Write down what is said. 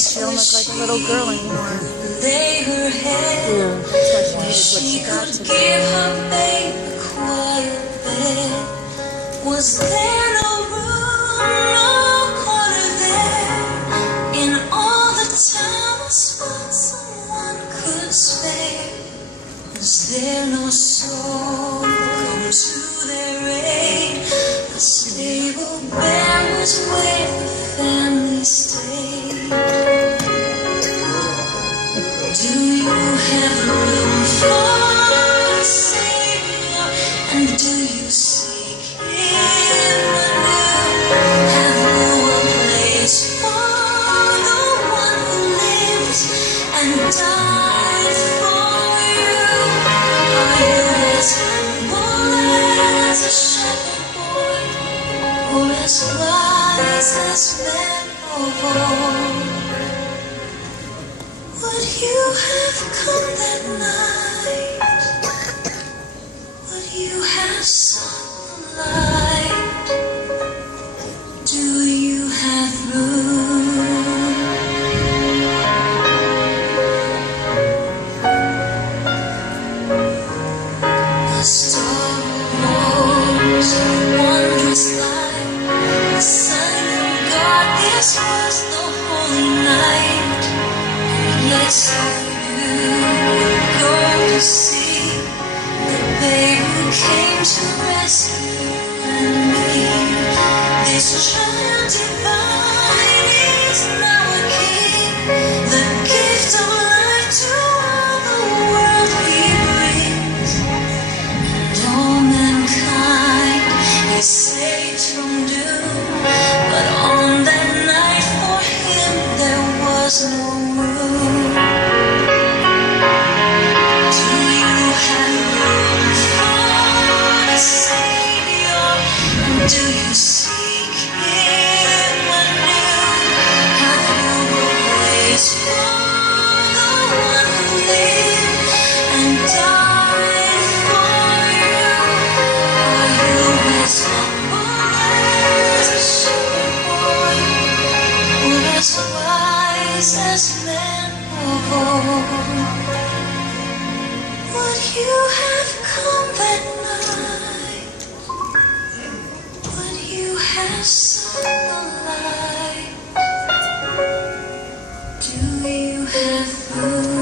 she don't look like a little girl anymore. Lay her head. Yeah, that's why she needed what She she got could today. give her babe a quiet bed. Was there no room, no corner there in all the town, a spot someone could spare? Was there no soul come to their aid? A stable bear was where the family stayed. Do you have room for a savior? And do you seek him anew? Have you a place for the one who lived and died for you? Are you as humble as a shepherd boy, or as wise as men of old? Would you have come that night? Would you have sung the light? Do you have room? The star rose, wondrous light. The sign of God, this was the holy night. Yes, you go to see the babe who came to rescue you and me. This child divine is now a king, the gift of life to all the world he brings. And all mankind is saved from doom, but on that night for him there was no room. Do you have room for a savior? And do you seek him anew? Have you a place for the one who lived and died for you? Are you as humble as a shepherd boy, or as wise as men of old? Would you have come that night? Would you have sung the light? Do you have room?